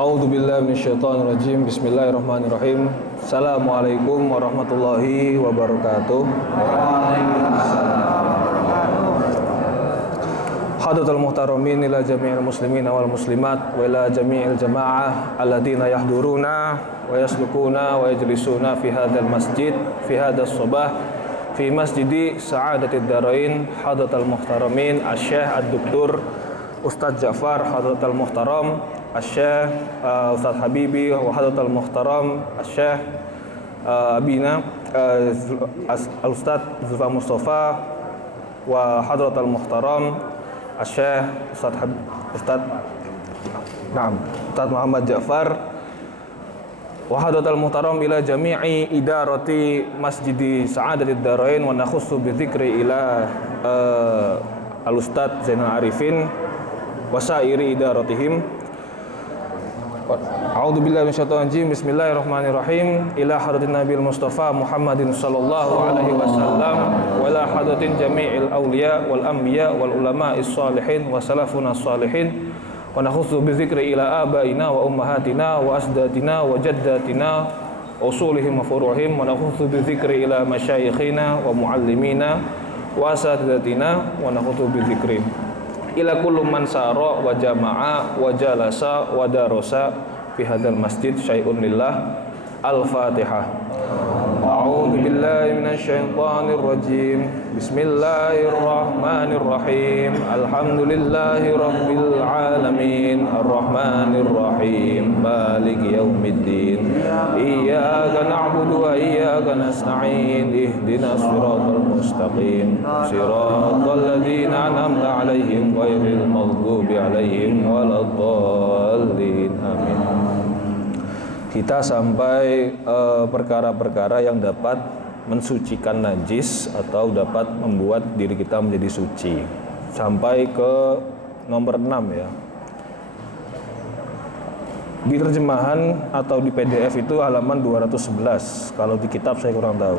A'udzu billahi minasyaitonir rajim. Bismillahirrahmanirrahim. Assalamualaikum warahmatullahi wabarakatuh. Hadratul muhtaramin ila jami'il muslimin wal muslimat wa ila jami'il jamaah alladziina yahduruna wa yaslukuna wa yajlisuna fi hadzal masjid fi hadzal sabah fi masjidi Sa'adatid Darain. Hadratul muhtaramin Asy-Syaikh Ad-Doktor Ustaz Ja'far, Hadratul muhtaram Asy-Syaikh Ustaz Habibi, wa Hadratul muhtaram Asy-Syaikh Abina Al-Ustaz Zulfa Mustafa, wa Hadratul muhtaram Asy-Syaikh Ustaz Muhammad Ja'far, wa Hadratul muhtaram ila jami'i idarati Masjidi Sa'adatid Darain, wa nakhussu bi dzikri ila Al-Ustaz Zainal Arifin wa sa'iri idaratihim. A'udzu billahi minasyaitonir rajim. Bismillahirrahmanirrahim. Ila hadratin Nabil Mustafa Muhammadin sallallahu alaihi wasallam wa ila hadratin jami'il auliya wal anbiya wal ulama'is shalihin wa salafuna shalihin, wa nakhussu bi dzikri ila abaina wa ummahatina wa asdatina wa jaddatina usulihim wa furuhim, wa nakhussu bi dzikri ila masyayikhina wa muallimina wa asatidatina, wa nakhussu bi dzikri ila kullu man sara wa jama'a wa jalasa wa darasa fi hadzal masjid syai'un lillah. Al-Fatihah. A'udzu billahi minasyaitonir rajim. Bismillahirrahmanirrahim. Alhamdulillahi rabbil alamin. Arrahmanir rahim. Maliki yaumiddin. Iyyaka na'budu wa iyyaka nasta'in. Ihdinas siratal mustaqim. Siratal ladzina an'amta 'alaihim ghairil maghdubi 'alaihim waladdallin. Amin. Kita sampai perkara-perkara yang dapat mensucikan najis atau dapat membuat diri kita menjadi suci. Sampai ke nomor 6 ya. Di terjemahan atau di PDF itu halaman 211. Kalau di kitab saya kurang tahu.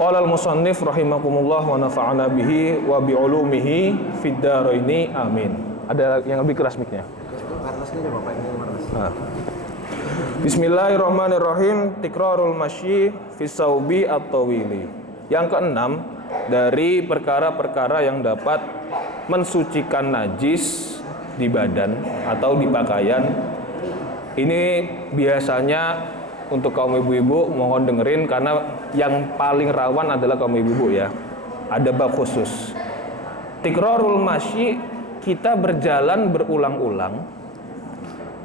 Qala al-musannif rahimakumullah wa nafa'ana bihi wa bi ulumihi fid dharaini amin. Ada yang lebih keras mic-nya? Nah. Bismillahirrahmanirrahim. Tikrarul masyi fi saubi at-tawili. Yang keenam dari perkara-perkara yang dapat mensucikan najis di badan atau di pakaian. Ini biasanya untuk kaum ibu-ibu, mohon dengerin karena yang paling rawan adalah kaum ibu-ibu ya. Ada bab khusus. Tikrarul masyi, kita berjalan berulang-ulang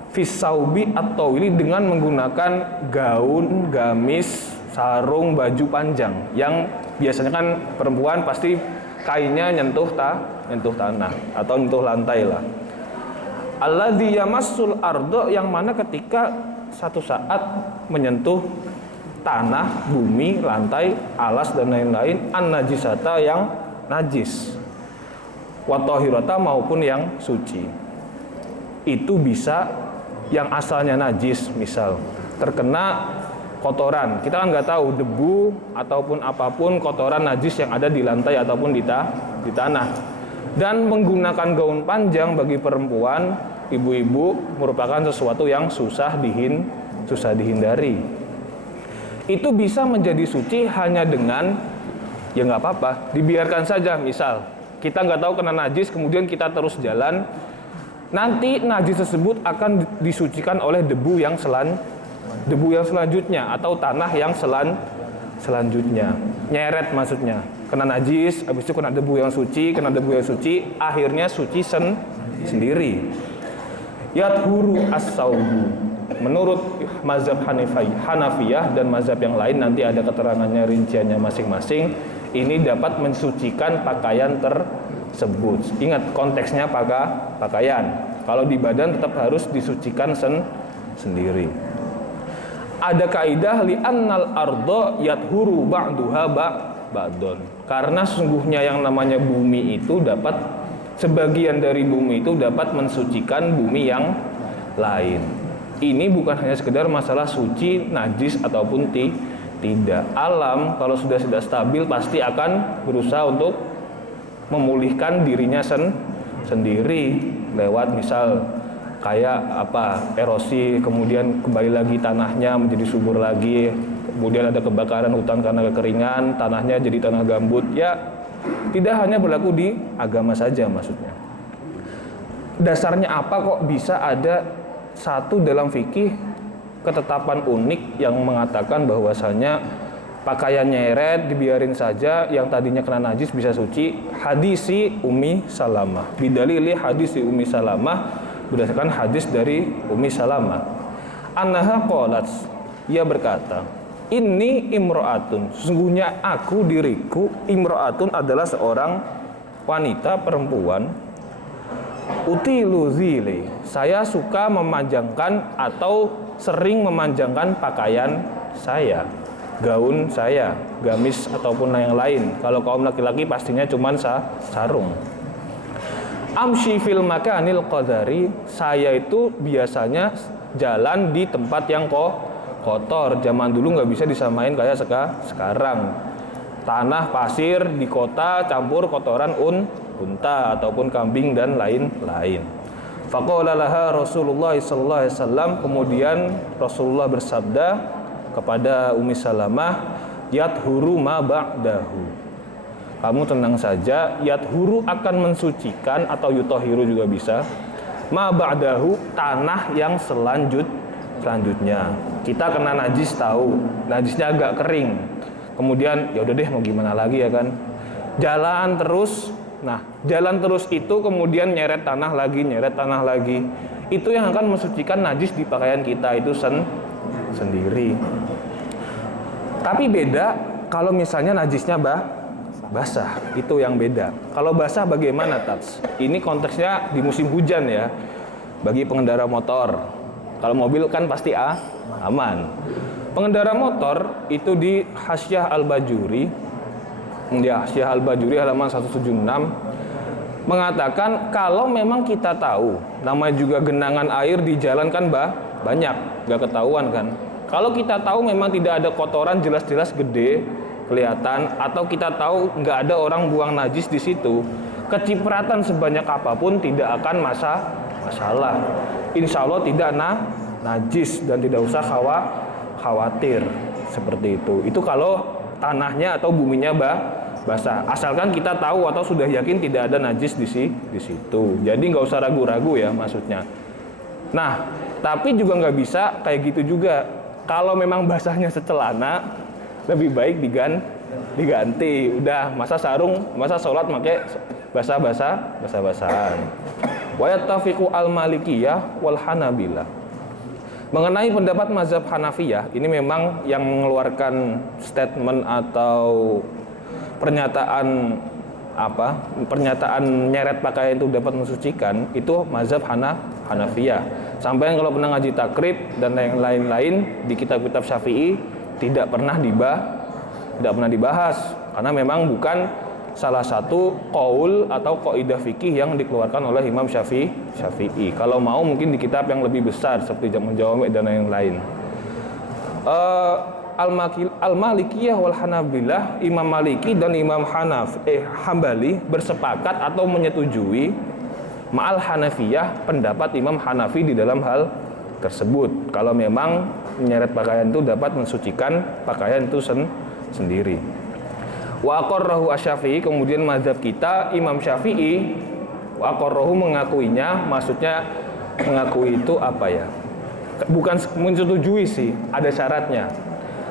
fisaubi atau ini dengan menggunakan gaun, gamis, sarung, baju panjang yang biasanya kan perempuan pasti kainnya nyentuh tanah atau nyentuh lantai lah. Alladzi yamassul ardo, yang mana ketika satu saat menyentuh tanah, bumi, lantai, alas dan lain-lain, an-najisata, yang najis, wa tahirata, maupun yang suci. Itu bisa yang asalnya najis, misal terkena kotoran, kita kan nggak tahu debu ataupun apapun kotoran najis yang ada di lantai ataupun di tanah. Dan menggunakan gaun panjang bagi perempuan, ibu-ibu, merupakan sesuatu yang susah dihindari. Itu bisa menjadi suci hanya dengan ya nggak apa-apa, dibiarkan saja. Misal kita nggak tahu kena najis, kemudian kita terus jalan, nanti najis tersebut akan disucikan oleh debu yang selanjutnya atau tanah yang selanjutnya. Nyeret maksudnya. Kena najis, habis itu kena debu yang suci, akhirnya suci sendiri. Yathuru as-saubu. Menurut mazhab Hanafiyah dan mazhab yang lain, nanti ada keterangannya, rinciannya masing-masing, ini dapat mensucikan pakaian tersebut. Ingat konteksnya pakaian. Kalau di badan tetap harus disucikan sendiri. Ada kaidah li annal ardo yathuru ba'duha ba'don. Karena sesungguhnya yang namanya bumi itu dapat, sebagian dari bumi itu dapat mensucikan bumi yang lain. Ini bukan hanya sekedar masalah suci, najis ataupun tidak. Alam kalau sudah stabil pasti akan berusaha untuk memulihkan dirinya sendiri lewat misal kayak apa, erosi, kemudian kembali lagi tanahnya menjadi subur lagi, kemudian ada kebakaran hutan karena kekeringan, tanahnya jadi tanah gambut. Ya, tidak hanya berlaku di agama saja maksudnya. Dasarnya apa kok bisa ada satu dalam fikih ketetapan unik yang mengatakan bahwasanya pakaian nyeret dibiarin saja, yang tadinya kena najis bisa suci. Hadisi Ummi Salamah, bidalili hadisi Ummi Salamah, berdasarkan hadis dari Ummi Salamah. Annaha qalat, ia berkata, ini imro'atun, sesungguhnya aku, diriku, imro'atun adalah seorang wanita, perempuan. Utilu zili, saya suka memanjangkan atau sering memanjangkan pakaian saya, gaun saya, gamis ataupun yang lain. Kalau kaum laki-laki pastinya cuman sarung. Amshi fil makanil qadari, saya itu biasanya jalan di tempat yang kotor. Zaman dulu nggak bisa disamain kayak sekarang. Tanah, pasir di kota campur kotoran unta ataupun kambing dan lain-lain. Faqala laha Rasulullah sallallahu alaihi wasallam, kemudian Rasulullah bersabda kepada Ummi Salamah, yathuru ma ba'dahu. Kamu tenang saja, yathuru akan mensucikan atau yutahiru juga bisa. Ma ba'dahu, tanah yang selanjutnya. Kita kena najis tahu, najisnya agak kering. Kemudian ya udah deh mau gimana lagi ya kan. Jalan terus. Nah, jalan terus itu kemudian nyeret tanah lagi. Itu yang akan mensucikan najis di pakaian kita itu sendiri. Tapi beda kalau misalnya najisnya basah, itu yang beda. Kalau basah bagaimana, Tats? Ini konteksnya di musim hujan ya, bagi pengendara motor. Kalau mobil kan pasti aman. Pengendara motor itu di Hasyiah Al-Bajuri, Hasyiah Al-Bajuri halaman 176, mengatakan kalau memang kita tahu, namanya juga genangan air di jalan kan banyak, gak ketahuan kan. Kalau kita tahu memang tidak ada kotoran jelas-jelas gede kelihatan, atau kita tahu nggak ada orang buang najis di situ, kecipratan sebanyak apapun tidak akan masalah. Insya Allah tidak najis dan tidak usah khawatir seperti itu. Itu kalau tanahnya atau buminya basah, asalkan kita tahu atau sudah yakin tidak ada najis di situ. Jadi nggak usah ragu-ragu ya maksudnya. Nah, tapi juga nggak bisa kayak gitu juga. Kalau memang basahnya secelana, lebih baik diganti. Udah, masa sholat pakai basah-basahan. Wa yattafiqu al-Malikiyah wal Hanabilah. Mengenai pendapat mazhab Hanafiyah, ini memang yang mengeluarkan statement atau pernyataan nyeret pakaian itu dapat mensucikan, itu mazhab Hanafiyah. Sampai kalau pernah ngaji takrib dan yang lain-lain di kitab-kitab Syafi'i tidak pernah dibahas karena memang bukan salah satu qaul atau kaidah fikih yang dikeluarkan oleh Imam Syafi'i. Kalau mau mungkin di kitab yang lebih besar seperti Jam'ul Jawami' dan yang lain. Al-Malikiyah wal Hanabilah, Imam Maliki dan Imam Hambali bersepakat atau menyetujui ma'al Hanafiyah, pendapat Imam Hanafi di dalam hal tersebut. Kalau memang menyeret pakaian itu dapat mensucikan pakaian itu sendiri. Wa aqarrahu asy-Syafi'i, kemudian mazhab kita Imam Syafi'i, wa aqarrahu mengakuinya, maksudnya mengakui itu apa ya? Bukan menyetujui sih, ada syaratnya.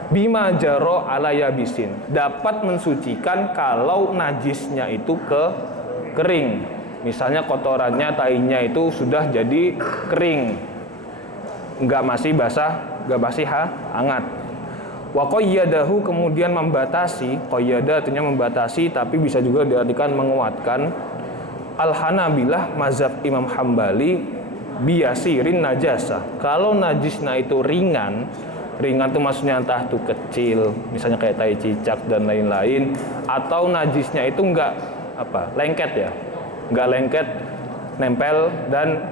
Bima jaro ala yabisin, dapat mensucikan kalau najisnya itu kering. Misalnya kotorannya, tainya itu sudah jadi kering, nggak masih basah, nggak masih hangat. Wa qayyadahu, kemudian membatasi, qayyada artinya membatasi tapi bisa juga diartikan menguatkan. Al-Hanabilah, mazhab Imam Hambali, biyasirin najasa, kalau najisnya itu ringan itu maksudnya entah itu kecil, misalnya kayak tai cicak dan lain-lain, atau najisnya itu nggak lengket ya, nggak lengket, nempel dan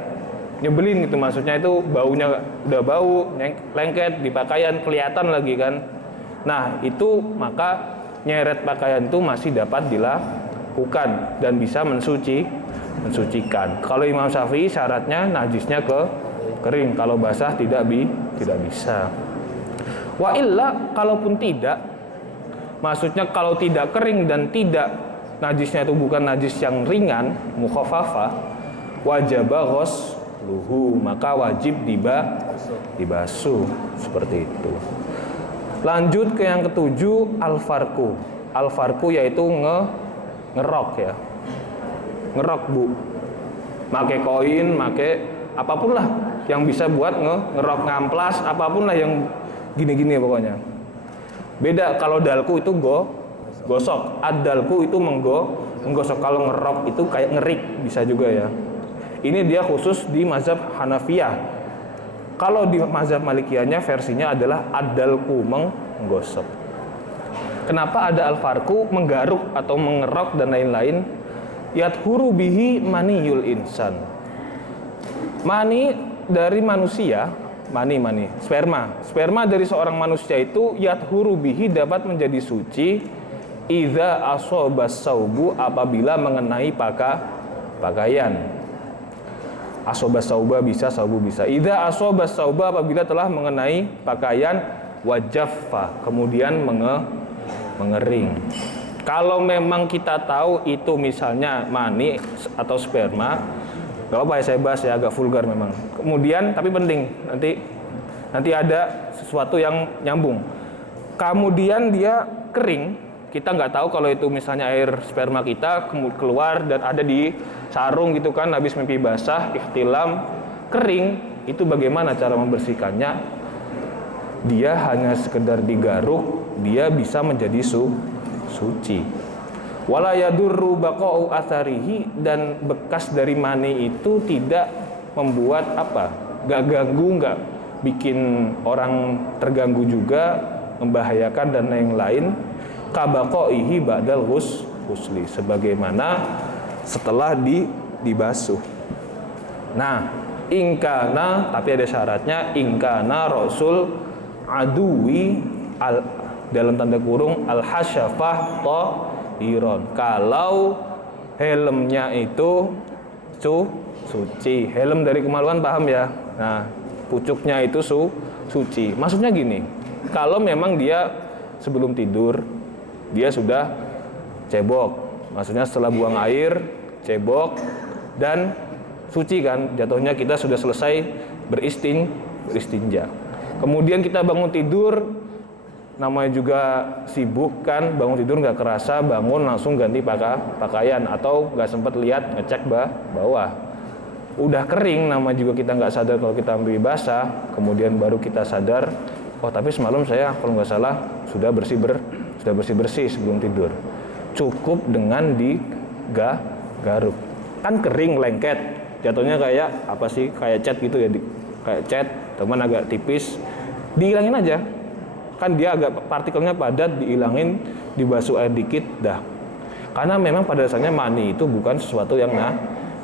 nyebelin gitu, maksudnya itu baunya udah bau, lengket di pakaian kelihatan lagi kan. Nah itu maka nyeret pakaian itu masih dapat membekukan dan bisa mensucikan. Kalau Imam Syafi'i syaratnya najisnya kering, kalau basah tidak bisa. Wa illa, kalaupun tidak, maksudnya kalau tidak kering dan tidak, najisnya itu bukan najis yang ringan, mukhafafah, wajaba ghusluhu, maka wajib dibasuh seperti itu. Lanjut ke yang ketujuh, al-farku. Al-farku yaitu ngerok ya. Ngerok, Bu. Make koin, make apapun lah yang bisa buat ngerok, ngamplas, apapun lah yang gini-gini pokoknya. Beda kalau dalku itu gosok, ad-dalku itu menggosok. Kalau ngerok itu kayak ngerik bisa juga ya. Ini dia khusus di mazhab Hanafiyah. Kalau di mazhab Malikiyahnya versinya adalah ad-dalku, menggosok. Kenapa ada al-farku, menggaruk atau mengerok dan lain-lain? Yathuru bihi maniyul insan. Mani dari manusia, mani sperma dari seorang manusia itu yathuru bihi dapat menjadi suci idza asobas saubu, apabila mengenai pakaian. Asobas sauba bisa, saubu bisa. Idza asobas sauba, apabila telah mengenai pakaian, wajaffa, kemudian mengering. Kalau memang kita tahu itu misalnya mani atau sperma, gak apa ya saya bahas ya, agak vulgar memang. Kemudian tapi penting, nanti ada sesuatu yang nyambung. Kemudian dia kering, kita nggak tahu kalau itu misalnya air sperma kita keluar dan ada di sarung gitu kan, habis mimpi basah, ikhtilam, kering, itu bagaimana cara membersihkannya? Dia hanya sekedar digaruk, dia bisa menjadi suci. Wala yadurru baqa'u atharihi, dan bekas dari mani itu tidak membuat gak ganggu, gak bikin orang terganggu juga, membahayakan dan lain-lain. Kabaqaihi ba'dal ghusli, sebagaimana setelah dibasuh. Nah, ingkana, tapi ada syaratnya, ingkana rasul aduwi dalam tanda kurung al-hasyafah tahiron. Kalau helmnya itu suci, helm dari kemaluan, paham ya? Nah, pucuknya itu suci. Maksudnya gini, kalau memang dia sebelum tidur dia sudah cebok, maksudnya setelah buang air cebok dan suci kan, jatuhnya kita sudah selesai beristinja. Kemudian kita bangun tidur, namanya juga sibuk kan, bangun tidur nggak kerasa, bangun langsung ganti pakaian atau nggak sempat lihat ngecek bawah, udah kering, nama juga kita nggak sadar kalau kita ambil basah, kemudian baru kita sadar, oh tapi semalam saya kalau nggak salah sudah bersih sebelum tidur. Cukup dengan digaruk, kan kering lengket, jatuhnya kayak apa sih, kayak cat gitu ya, kayak cat teman agak tipis, dihilangin aja. Kan dia agak partikelnya padat, dihilangin, dibasuh air dikit, dah. Karena memang pada dasarnya mani itu bukan sesuatu yang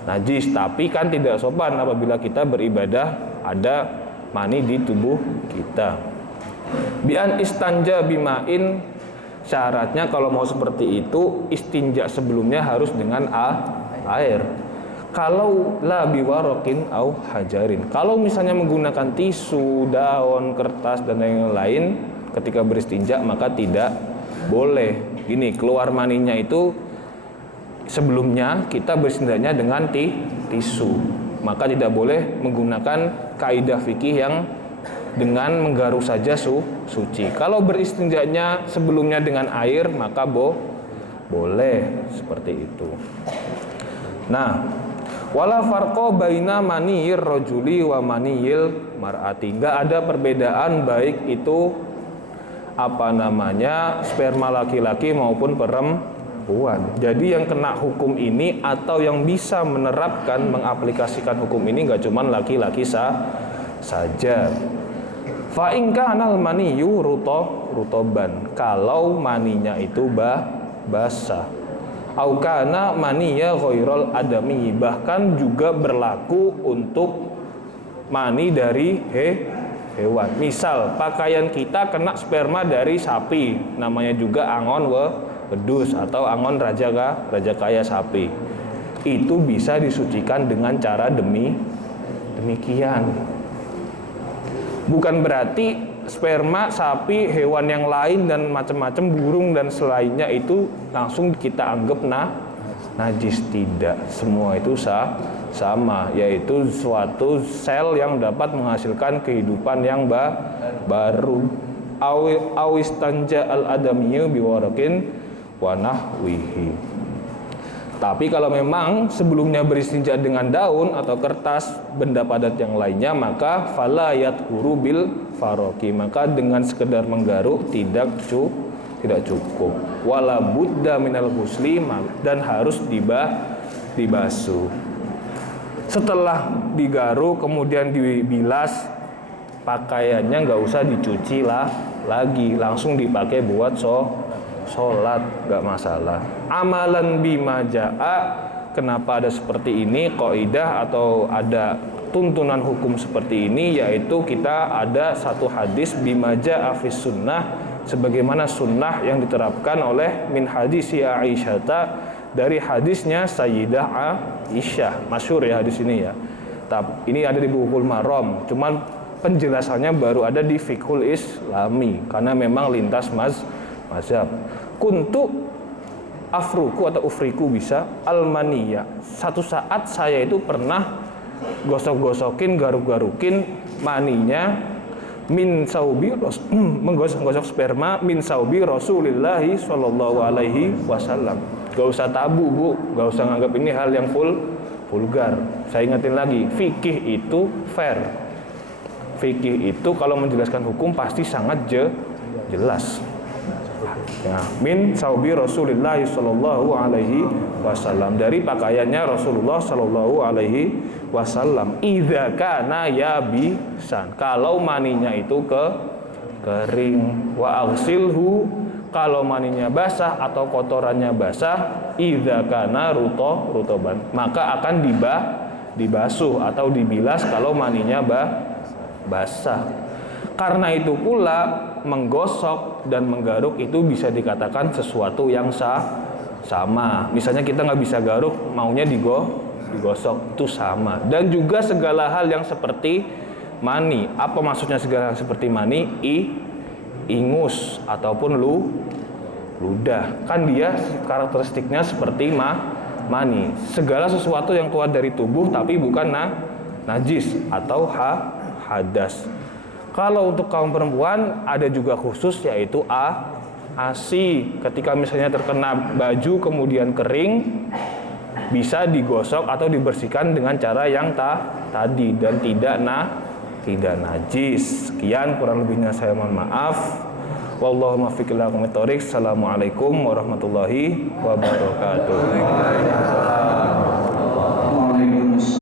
najis, tapi kan tidak sopan apabila kita beribadah ada mani di tubuh kita. Bi'an istanja bimain, syaratnya kalau mau seperti itu istinja sebelumnya harus dengan air. Kalau la biwarokin au hajarin, kalau misalnya menggunakan tisu, daun, kertas dan lain-lain ketika beristinja, maka tidak boleh. Gini, keluar maninya itu sebelumnya kita beristinjanya dengan tisu, maka tidak boleh menggunakan kaidah fikih yang dengan menggaruk saja suci. Kalau beristinjanya sebelumnya dengan air, maka boleh seperti itu. Nah, wala farqa baina maniyir rajuli wa maniyil mar'ati. Enggak ada perbedaan baik itu sperma laki-laki maupun perempuan. Jadi yang kena hukum ini atau yang bisa menerapkan, mengaplikasikan hukum ini enggak cuma laki-laki saja. Fa in kana al-maniyyu rutoban, kalau maninya itu basah. Au kana maniyya ghairal adami, bahkan juga berlaku untuk mani dari hewan. Misal pakaian kita kena sperma dari sapi, namanya juga angon wedhus atau angon raja kaya sapi. Itu bisa disucikan dengan cara demikian. Bukan berarti sperma sapi, hewan yang lain dan macam-macam burung dan selainnya itu langsung kita anggap najis. Tidak, semua itu sama, yaitu suatu sel yang dapat menghasilkan kehidupan yang baru. Awistanja al-adamiyyu biwarakin wa nahwihi. Tapi kalau memang sebelumnya beristinja dengan daun atau kertas, benda padat yang lainnya, maka fala yathuru bil faroki, maka dengan sekedar menggaruk tidak cukup. Wala budda minal ghusli, dan harus dibasuh. Setelah digaruk kemudian dibilas, pakaiannya nggak usah dicuci lagi, langsung dipakai buat sholat, nggak masalah. Amalan bima ja'a, kenapa ada seperti ini kaidah atau ada tuntunan hukum seperti ini, yaitu kita ada satu hadis bima ja'a fis sunnah, sebagaimana sunnah yang diterapkan oleh min hadis Aisyah, dari hadisnya Sayyidah Aisyah, masyhur ya hadis ini ya. Tapi ini ada di Bulughul Maram, cuman penjelasannya baru ada di Fiqhul Islami karena memang lintas mazhab. Kuntu afruku atau ufriku bisa almaniya. Satu saat saya itu pernah gosok-gosokin, garuk-garukin maninya min saubi, menggosok-gosok sperma min saubi Rasulillahi Shallallahu Alaihi Wasallam. Gak usah tabu bu, gak usah nganggap ini hal yang vulgar. Saya ingetin lagi, fikih itu fair. Fikih itu kalau menjelaskan hukum pasti sangat jelas. Ya, min saubi Rasulullah sallallahu alaihi wasallam, dari pakaiannya Rasulullah sallallahu alaihi wasallam. Idza kana yabisan, kalau maninya itu kering. Wa aghsilhu, kalau maninya basah atau kotorannya basah. Idza kana rutoban, maka akan dibasuh atau dibilas kalau maninya basah. Karena itu pula menggosok dan menggaruk itu bisa dikatakan sesuatu yang sama. Misalnya kita nggak bisa garuk, maunya digosok, itu sama. Dan juga segala hal yang seperti mani. Apa maksudnya segala hal seperti mani? Ingus ataupun ludah. Kan dia karakteristiknya seperti mani. Segala sesuatu yang keluar dari tubuh tapi bukan najis atau hadas. Kalau untuk kaum perempuan ada juga khusus, yaitu ASI. Ketika misalnya terkena baju kemudian kering, bisa digosok atau dibersihkan dengan cara yang tadi dan tidak najis. Sekian kurang lebihnya saya mohon maaf. Wallahu muwaffiq ila aqwamit thoriq. Assalamualaikum warahmatullahi wabarakatuh.